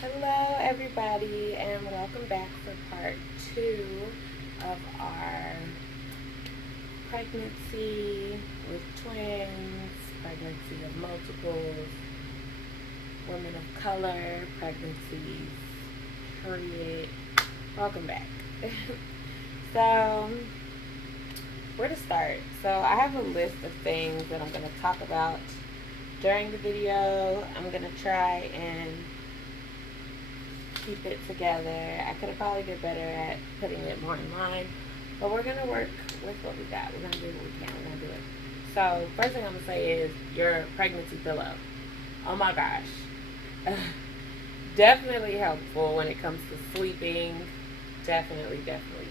Hello, everybody, and welcome back for part 2 of our pregnancy with twins, pregnancy of multiples, women of color, pregnancies, period. Welcome back. So, where to start? So, I have a list of things that I'm going to talk about during the video. I'm going to try and keep it together. I could have probably did better at putting it more in line, but we're gonna work with what we got. We're gonna do what we can. We're gonna do it. So first thing I'm gonna say is your pregnancy pillow. Oh my gosh, definitely helpful when it comes to sleeping. Definitely, definitely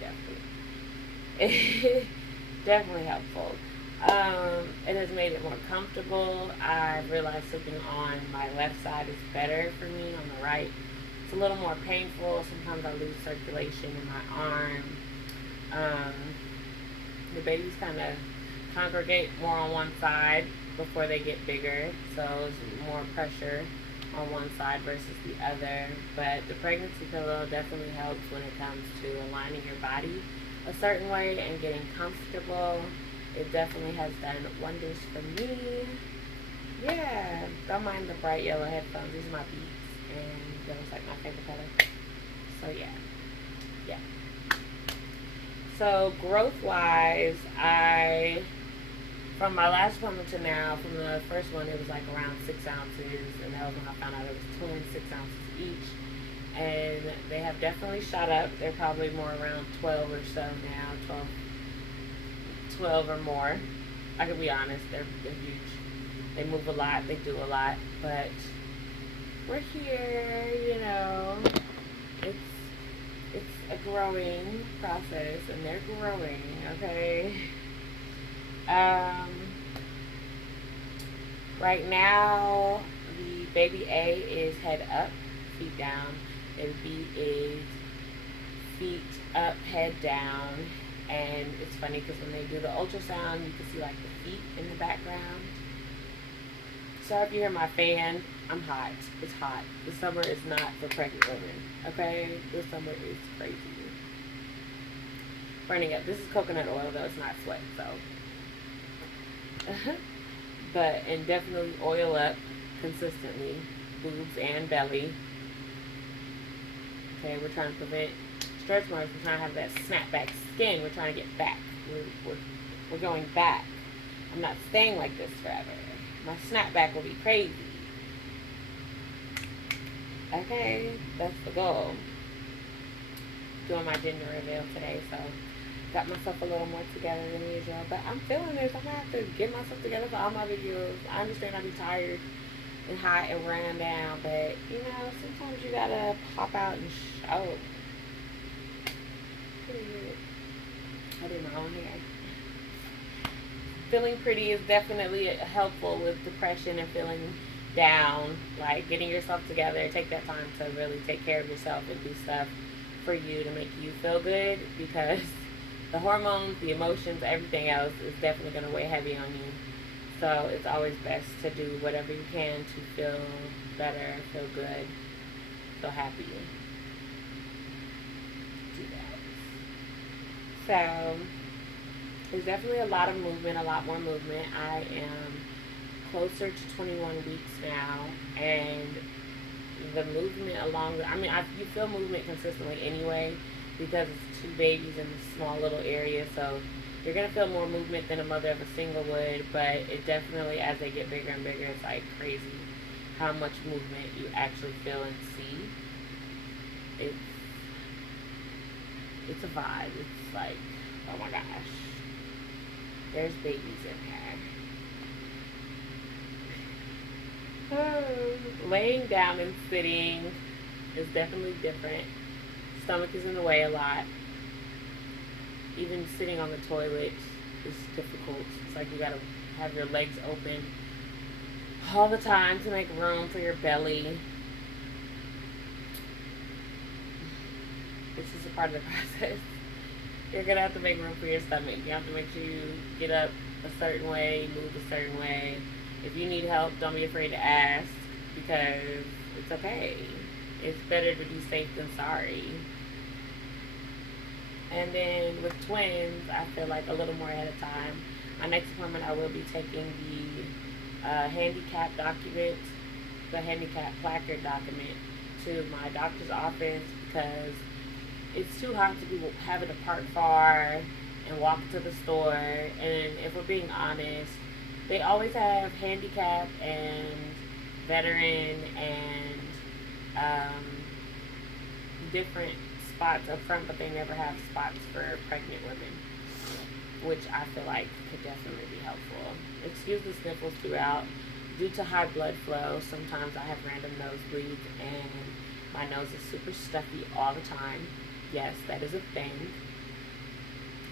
helpful. It has made it more comfortable. I realized sleeping on my left side is better for me. On the right, it's a little more painful. Sometimes I lose circulation in my arm. The babies kind of congregate more on one side before they get bigger, so it's more pressure on one side versus the other. But the pregnancy pillow definitely helps when it comes to aligning your body a certain way and getting comfortable. It definitely has done wonders for me. Yeah, don't mind the bright yellow headphones. These are my Beats, and yellow's like my favorite color. So yeah. So growth wise, from my last appointment to now, from the first one, it was like around 6 ounces, and that was when I found out it was 26 ounces each. And they have definitely shot up. They're probably more around 12 or so now, 12 or more. I can be honest, they're huge. They move a lot, they do a lot, but we're here, it's a growing process, and they're growing, okay? Right now, the baby A is head up, feet down. Baby B is feet up, head down. And it's funny because when they do the ultrasound, you can see like the feet in the background. Sorry if you hear my fan. I'm hot. It's hot. The summer is not for pregnant women. Okay? The summer is crazy. Burning up. This is coconut oil though. It's not sweat. So. And definitely oil up consistently. Boobs and belly. Okay? We're trying to prevent stretch marks. We're trying to have that snapback skin. We're trying to get back. We're going back. I'm not staying like this forever. My snapback will be crazy. Okay, that's the goal. Doing my gender reveal today, so got myself a little more together than usual. But I'm feeling this. I'm gonna have to get myself together for all my videos. I understand I'll be tired and hot and ran down, but sometimes you gotta pop out and show. I did my own hair. Feeling pretty is definitely helpful with depression and feeling down. Like getting yourself together, take that time to really take care of yourself and do stuff for you to make you feel good, because the hormones, the emotions, everything else is definitely going to weigh heavy on you. So it's always best to do whatever you can to feel better, feel good, feel happy. Do that. So there's definitely a lot of movement, a lot more movement. I am closer to 21 weeks now, and the movement you feel movement consistently anyway, because it's two babies in this small little area, so you're going to feel more movement than a mother of a single would, but it definitely, as they get bigger and bigger, it's like crazy how much movement you actually feel and see. It's a vibe. It's like, oh my gosh. There's babies in there. Laying down and sitting is definitely different. Stomach is in the way a lot. Even sitting on the toilet is difficult. It's like you gotta have your legs open all the time to make room for your belly. This is a part of the process. You're going to have to make room for your stomach. You have to make sure you get up a certain way, move a certain way. If you need help, don't be afraid to ask, because it's okay. it's better to be safe than sorry. And then with twins, I feel like a little more ahead of time. My next appointment, I will be taking the handicap document, the handicap placard document, to my doctor's office because it's too hot to be having to park far and walk to the store. And if we're being honest, they always have handicap and veteran and different spots up front, but they never have spots for pregnant women, which I feel like could definitely be helpful. Excuse the sniffles throughout. Due to high blood flow, sometimes I have random nosebleeds and my nose is super stuffy all the time. Yes, that is a thing.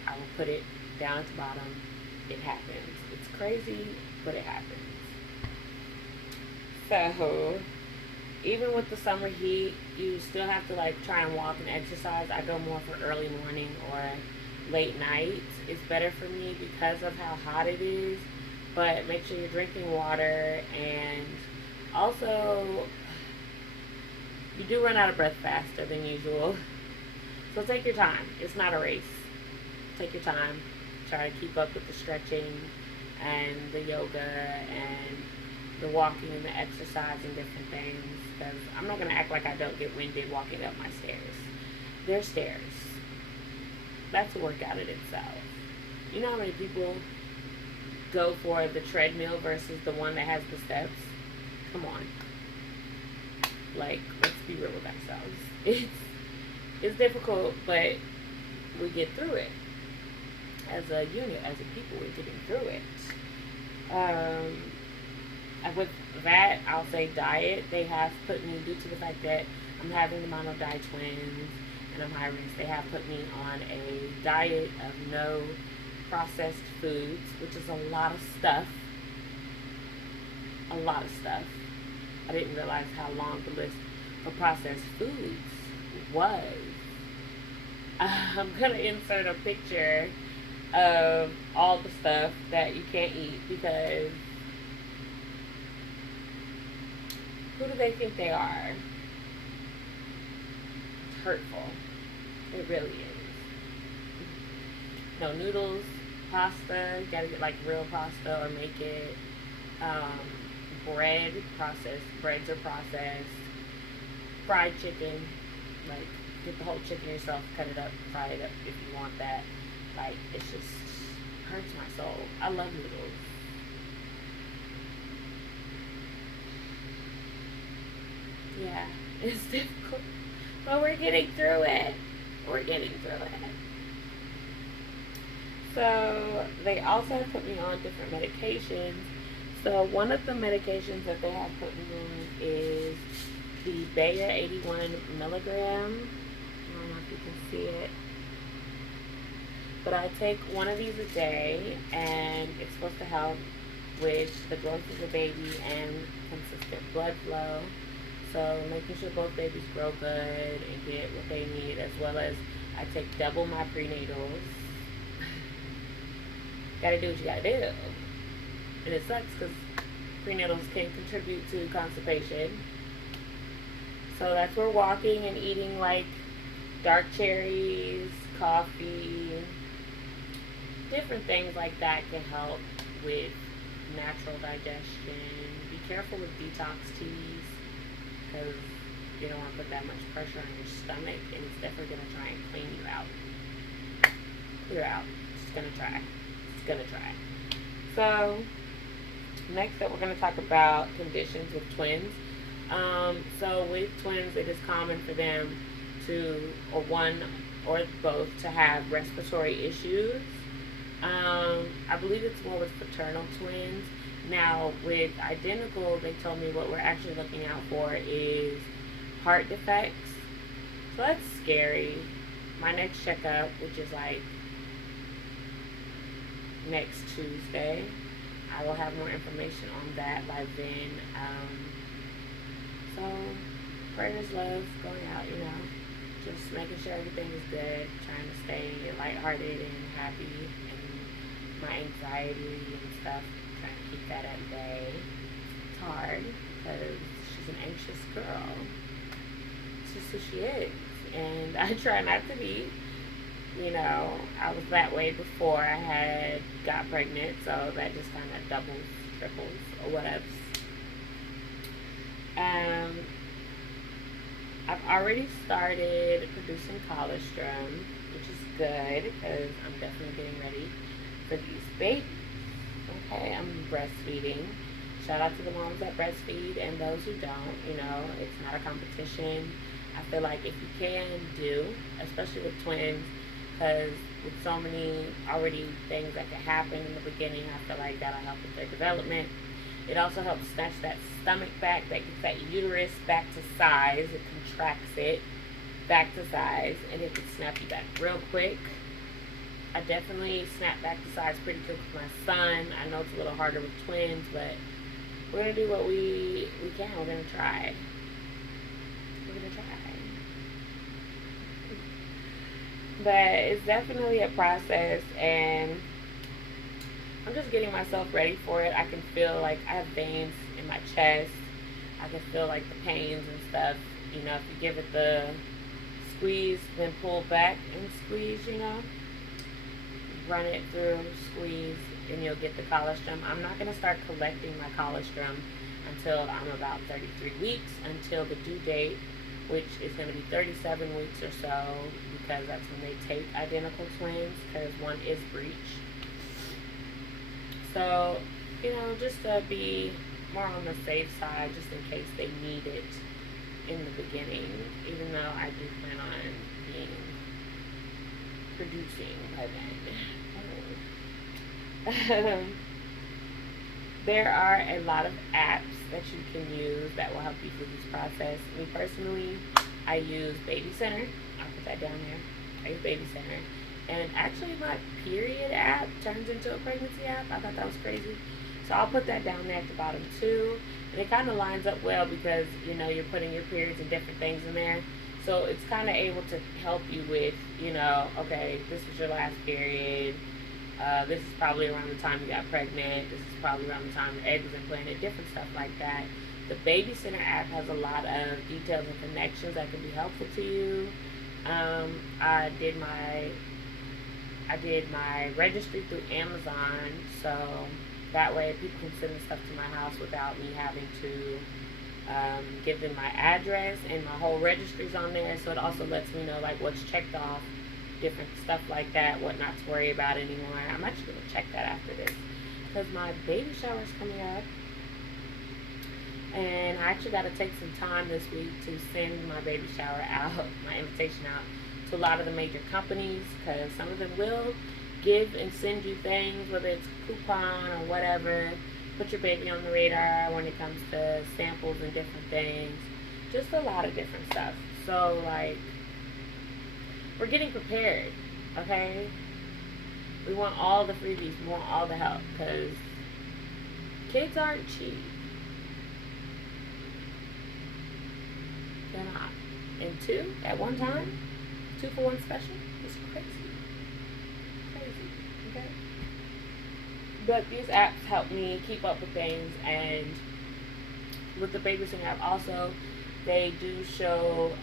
I will put it down at the bottom. It happens. It's crazy, but it happens. So, even with the summer heat, you still have to like try and walk and exercise. I go more for early morning or late night. It's better for me because of how hot it is, but make sure you're drinking water. And also, you do run out of breath faster than usual, so take your time. It's not a race. Take your time. Try to keep up with the stretching and the yoga and the walking and the exercise and different things, because I'm not going to act like I don't get winded walking up my stairs. They're stairs. That's a workout in itself. You know how many people go for the treadmill versus the one that has the steps? Come on. Like, let's be real with ourselves. It's difficult, but we get through it. As a unit, as a people, we're getting through it. With that, I'll say diet. They have put me, due to the fact that I'm having the mono di twins and I'm high risk, they have put me on a diet of no processed foods, which is a lot of stuff. A lot of stuff. I didn't realize how long the list of processed foods was. I'm going to insert a picture of all the stuff that you can't eat, because who do they think they are? It's hurtful. It really is. No noodles, pasta. You gotta get like real pasta or make it. Bread, processed. Breads are processed. Fried chicken. Like, get the whole chicken yourself, cut it up, fry it up if you want that. Like, it just hurts my soul. I love noodles. Yeah, it's difficult, but we're getting through it. We're getting through it. So, they also have put me on different medications. So, one of the medications that they have put me on is the Bayer 81 milligram. I don't know if you can see it. But I take one of these a day, and it's supposed to help with the growth of the baby and consistent blood flow. So making sure both babies grow good and get what they need, as well as I take double my prenatals. Gotta do what you gotta do. And it sucks because prenatals can contribute to constipation. So that's where walking and eating like dark cherries, coffee, different things like that can help with natural digestion. Be careful with detox teas, because you don't want to put that much pressure on your stomach, and it's definitely going to try and clean you out. Clear out. It's going to try. It's going to try. So, next up we're going to talk about conditions with twins. So with twins, it is common for them to, or one or both, to have respiratory issues. I believe it's more with fraternal twins. Now, with identical, they told me what we're actually looking out for is heart defects. So that's scary. My next checkup, which is like next Tuesday, I will have more information on that by then. So, prayers, love, going out, just making sure everything is good, trying to stay lighthearted and happy, and my anxiety and stuff, trying to keep that at bay. It's hard because she's an anxious girl. just who she is. And I try not to be. You know, I was that way before I had got pregnant, so that just kind of doubles, triples, or whatever. Um, I've already started producing colostrum, which is good because I'm definitely getting ready for these babies. Okay, I'm breastfeeding. Shout out to the moms that breastfeed and those who don't. You know, it's not a competition. I feel like if you can do, especially with twins, because with so many already things that can happen in the beginning, I feel like that'll help with their development. It also helps snatch that stomach back, that gets that uterus back to size. It contracts it back to size, and it can snap you back real quick. I definitely snap back to size pretty quick with my son. I know it's a little harder with twins, but we're gonna do what we can. We're gonna try. We're gonna try. But it's definitely a process, and I'm just getting myself ready for it. I can feel like I have veins in my chest. I can feel like the pains and stuff. You know, if you give it the squeeze, then pull back and squeeze, you know. Run it through, squeeze, and you'll get the colostrum. I'm not going to start collecting my colostrum until I'm about 33 weeks, until the due date, which is going to be 37 weeks or so, because that's when they take identical twins, because one is breech. So, you know, just to be more on the safe side, just in case they need it in the beginning, even though I do plan on being producing by then. There are a lot of apps that you can use that will help you through this process. Me personally, I use Baby Center. I'll put that down there. I use Baby Center. And actually my period app turns into a pregnancy app. I thought that was crazy. So I'll put that down there at the bottom too. And it kind of lines up well because, you know, you're putting your periods and different things in there. So it's kind of able to help you with, you know, okay, this was your last period. This is probably around the time you got pregnant. This is probably around the time the egg was implanted, different stuff like that. The Baby Center app has a lot of details and connections that can be helpful to you. I did my registry through Amazon, so that way people can send stuff to my house without me having to give them my address, and my whole registry's on there, so it also lets me know like what's checked off, different stuff like that, what not to worry about anymore. I'm actually going to check that after this because my baby shower is coming up, and I actually got to take some time this week to send my baby shower out, my invitation out to a lot of the major companies, because some of them will give and send you things, whether it's a coupon or whatever. Put your baby on the radar when it comes to samples and different things. Just a lot of different stuff. So, like, we're getting prepared, okay? We want all the freebies. We want all the help, because kids aren't cheap. They're not. And two at one time, 2 for 1 special, is crazy. Crazy, okay? But these apps help me keep up with things, and with the Baby Center app also, they do show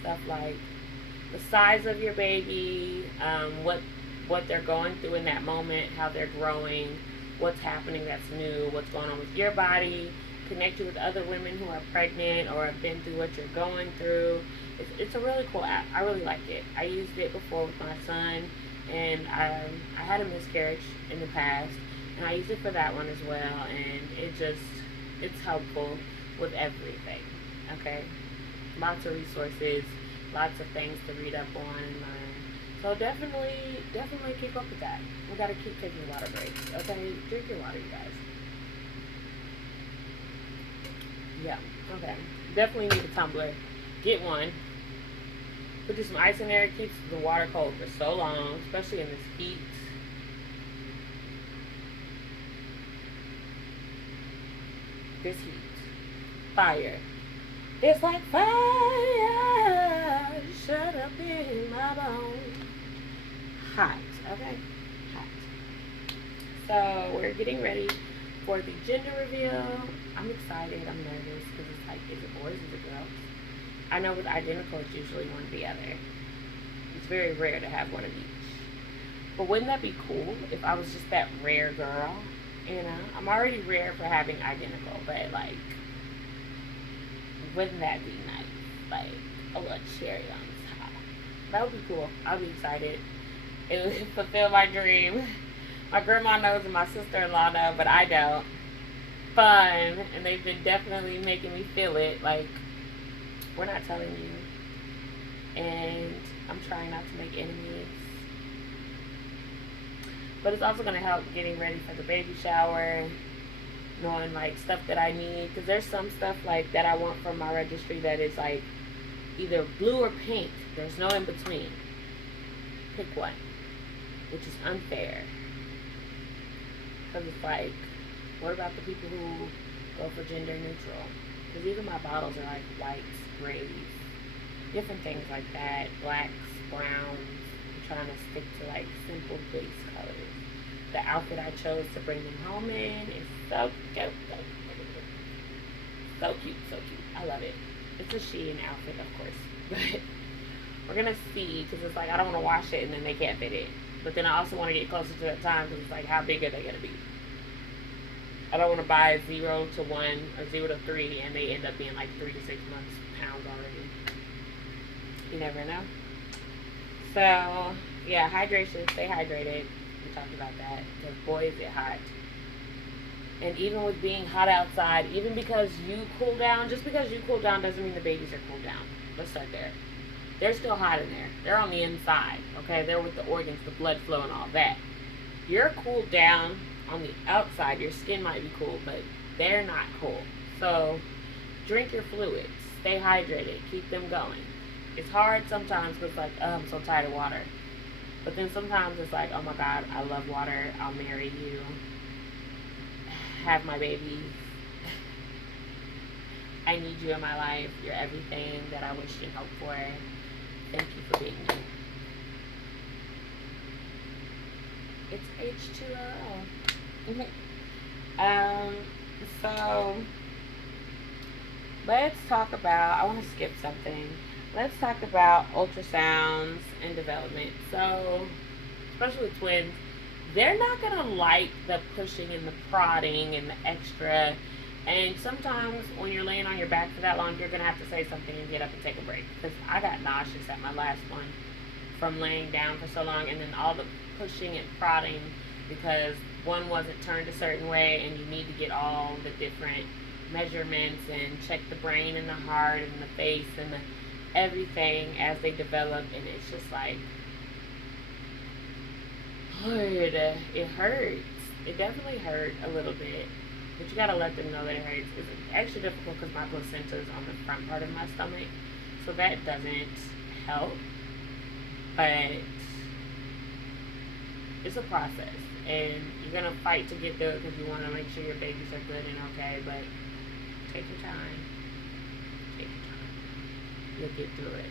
stuff like the size of your baby, what they're going through in that moment, how they're growing, what's happening that's new, what's going on with your body, connect you with other women who are pregnant or have been through what you're going through. It's a really cool app. I really like it. I used it before with my son, and I had a miscarriage in the past, and I used it for that one as well, and it's helpful with everything, okay? Lots of resources, lots of things to read up on and learn. So definitely keep up with that. We gotta keep taking water breaks, okay? Drink your water, you guys. Yeah, okay. Definitely need a tumbler. Get one. Put some ice in there. It keeps the water cold for so long, especially in this heat. This heat. Fire. It's like fire. Shut up in my bones. Hot, okay? Hot. So we're getting ready for the gender reveal. I'm excited. I'm nervous because it's like, is it boys? Is it girls? I know with identical, it's usually one or the other. It's very rare to have one of each. But wouldn't that be cool if I was just that rare girl? You know, I'm already rare for having identical, but like, wouldn't that be nice? Like a little cherry on the top. That would be cool. I'll be excited. It would fulfill my dream. My grandma knows and my sister-in-law know, but I don't. Fun, and they've been definitely making me feel it. Like, we're not telling you, and I'm trying not to make enemies. But it's also going to help getting ready for the baby shower, knowing like stuff that I need, because there's some stuff like that I want from my registry that is like either blue or pink. There's no in between. Pick one, which is unfair, because it's like, what about the people who go for gender neutral? Because even my bottles are like whites, grays, different things like that, blacks, browns. I'm trying to stick to like simple base colors. The outfit I chose to bring them home in is so cute, so cute, so cute. I love it. It's a Shein outfit, of course, but we're gonna see, because it's like I don't want to wash it and then they can't fit it. But then I also want to get closer to that time, because it's like, how big are they gonna be? I don't want to buy 0 to 1 or 0 to 3 and they end up being like 3 to 6 months pounds already. You never know. So yeah, hydration. Stay hydrated. We talked about that, because boy is it hot. And even with being hot outside, even because you cool down, just because you cool down doesn't mean the babies are cooled down. Let's start there. They're still hot in there. They're on the inside. Okay, they're with the organs, the blood flow, and all that. You're cooled down on the outside. Your skin might be cool, but they're not cool. So drink your fluids. Stay hydrated. Keep them going. It's hard sometimes because like, oh, I'm so tired of water. But then sometimes it's like, oh my God, I love water. I'll marry you. Have my baby. I need you in my life. You're everything that I wish and hope for. Thank you for being you. It's H2O. So let's talk about, I want to skip something. Let's talk about ultrasounds and development. So, especially with twins, they're not going to like the pushing and the prodding and the extra. And sometimes when you're laying on your back for that long, you're going to have to say something and get up and take a break. Because I got nauseous at my last one from laying down for so long, and then all the pushing and prodding because one wasn't turned a certain way, and you need to get all the different measurements and check the brain and the heart and the face and the everything as they develop, and it's just like, Lord, it hurts. It definitely hurt a little bit, but you gotta let them know that it hurts. It's actually difficult because my placenta is on the front part of my stomach, so that doesn't help, but it's a process, and you're gonna fight to get through it because you want to make sure your babies are good and okay, but take your time. Take your time. You'll get through it.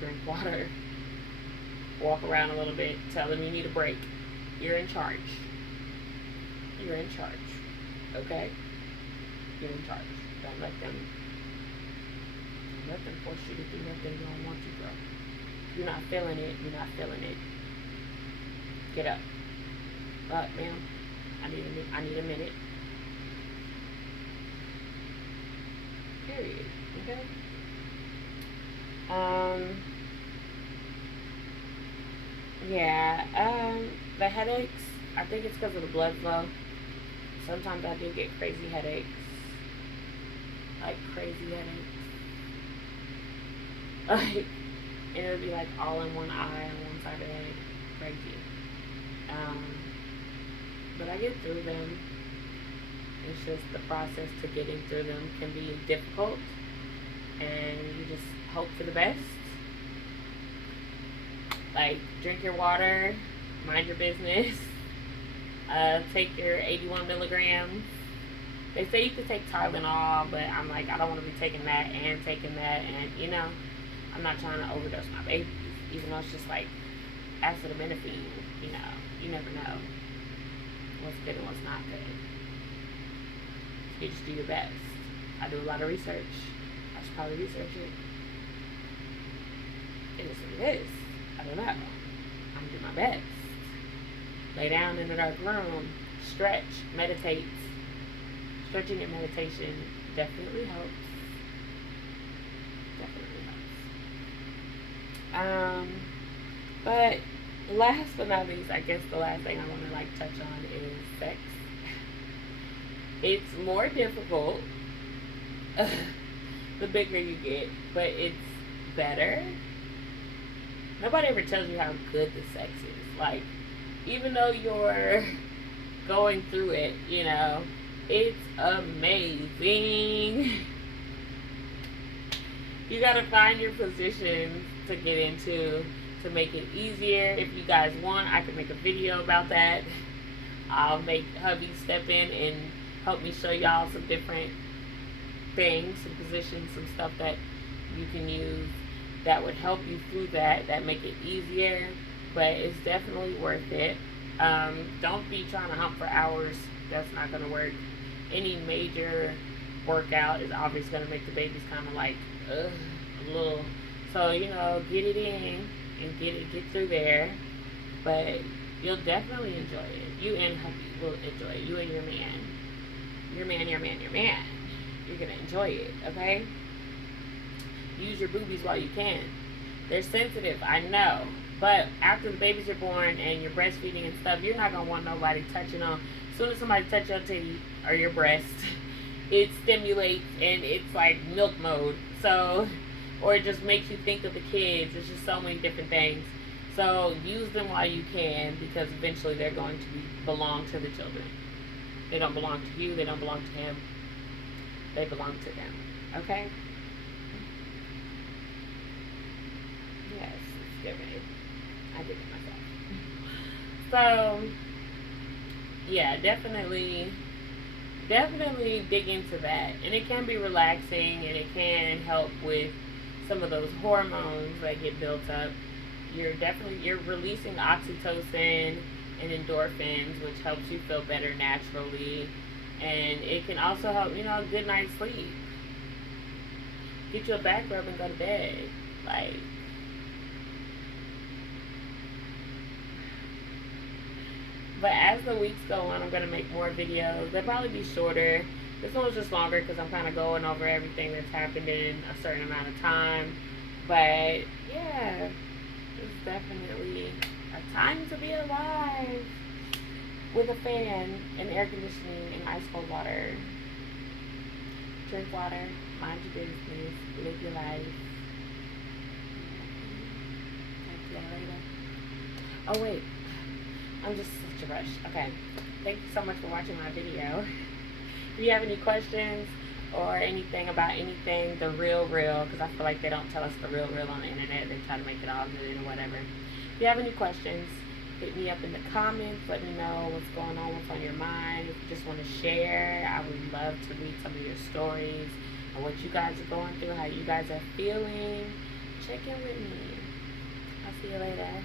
Drink water. Walk around a little bit. Tell them you need a break. You're in charge. You're in charge. Okay? You're in charge. Don't let them force you to do nothing you don't want to, bro. If you're not feeling it, you're not feeling it. Get up. Ma'am, I need a minute. Period. Okay? The headaches, I think it's because of the blood flow. Sometimes I do get crazy headaches. Like crazy headaches. Like, and it'll be like all in one eye on one side of the head. Crazy. But I get through them. It's just the process to getting through them can be difficult, and you just hope for the best. Like, drink your water, mind your business, take your 81 milligrams. They say you can take Tylenol, but I'm like, I don't want to be taking that and taking that, and you know, I'm not trying to overdose my babies, even though it's just like acetaminophen. You know, you never know what's good and what's not good. You just do your best. I do a lot of research. I should probably research it. And it's what it is. I don't know. I'm gonna do my best. Lay down in a dark room, stretch, meditate. Stretching and meditation definitely helps. Definitely helps. But last but not least, I guess the last thing I want to like touch on is sex. It's more difficult the bigger you get, but it's better. Nobody ever tells you how good the sex is. Like, even though you're going through it, you know, it's amazing. You gotta find your positions to get into to make it easier. If you guys want, I can make a video about that. I'll make hubby step in and help me show y'all some different things, some positions, some stuff that you can use that would help you through that make it easier. But it's definitely worth it. Don't be trying to hump for hours. That's not going to work. Any major workout is obviously going to make the babies kind of like a little. So, you know, get it in and get through there. But you'll definitely enjoy it. You and hubby will enjoy it. You and your man. Your man. You're going to enjoy it, okay? Use your boobies while you can. They're sensitive, I know. But after the babies are born and you're breastfeeding and stuff, you're not going to want nobody touching on. As soon as somebody touches your titty or your breast, it stimulates and it's like milk mode. So, or it just makes you think of the kids. It's just so many different things. So use them while you can, because eventually they're going to belong to the children. They don't belong to you. They don't belong to him. They belong to them. Okay? Yes, it's giving. I did it myself. So, yeah, definitely dig into that. And it can be relaxing, and it can help with some of those hormones that get built up. You're releasing oxytocin and endorphins, which helps you feel better naturally. And it can also help, you know, a good night's sleep. Get you a back rub and go to bed. Like, but as the weeks go on, I'm going to make more videos. They'll probably be shorter. This one was just longer because I'm kind of going over everything that's happened in a certain amount of time. But, yeah, it's definitely a time to be alive. With a fan and air conditioning and ice cold water. Drink water. Mind your business. Live your life. Talk to y'all later. Oh, wait. I'm just such a rush. Okay. Thank you so much for watching my video. If you have any questions or anything about anything, the real, because I feel like they don't tell us the real on the internet. They try to make it all good and whatever. If you have any questions, hit me up in the comments. Let me know what's going on, what's on your mind. If you just want to share, I would love to read some of your stories and what you guys are going through, how you guys are feeling. Check in with me. I'll see you later.